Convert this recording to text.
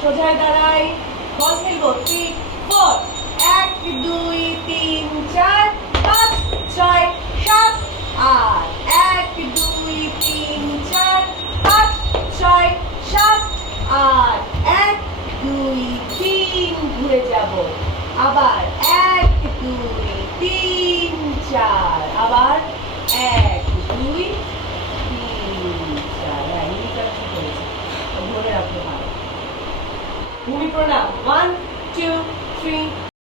সোজায় দাঁড়াই বল খেলবো 3 4 1 2 3 4 5 6 7 8 1 2 3 4 5 6 7 8 1 2 3 ঘুরে যাব আবার 1 2 3 4 আবার 1 2 3 4 ধরে রাখতে পারো ভূমি প্রণাম